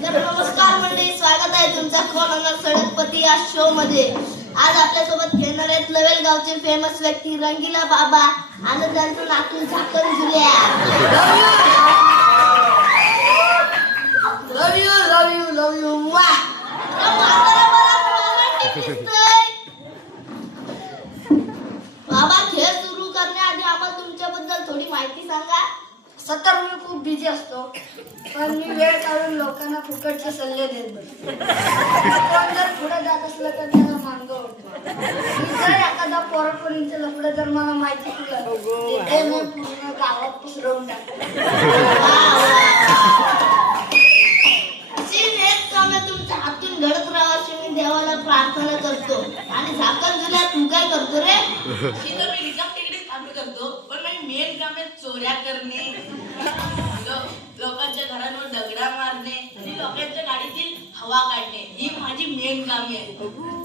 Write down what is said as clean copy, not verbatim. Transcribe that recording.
नमस्कार मंडळी, स्वागत आहे तुमचा कोण होणार सडकपती या शो मध्ये. आज आपल्या सोबत खेळणार आहेत लवेल गावचे फेमस व्यक्ती रंगीला बाबा आणि त्यांचं नातू झाकण जुल्या. लव यू बाबा, खेळ सुरू करण्याआधी आम्हाला तुमच्याबद्दल थोडी माहिती सांगा. सत्तर मी खूप बिझी असतो, पण मी वेळ काढून लोकांना फुकटचे सल्ले देत बसतो. कोण जर पुढे जात असलं तर त्याला मांग ओढतो. मी जर एखादा पोरापोरींचं लफडं जर मला माहिती पडलं ते मी पूर्ण गावात पसरवून टाकतो. हेच काम तुमच्या हातून घडत राहावं अशी मी देवाला प्रार्थना करतो. आणि झाकण जुल्या तू काय करतो रे? मी रिकाम तिकडेच काम करतो, पण माझी मेन काम आहे चोऱ्या करणे, लोकांच्या घरांवर दगडा मारणे आणि लोकांच्या गाडीतील हवा काढणे. ही माझी मेन कामे आहेत.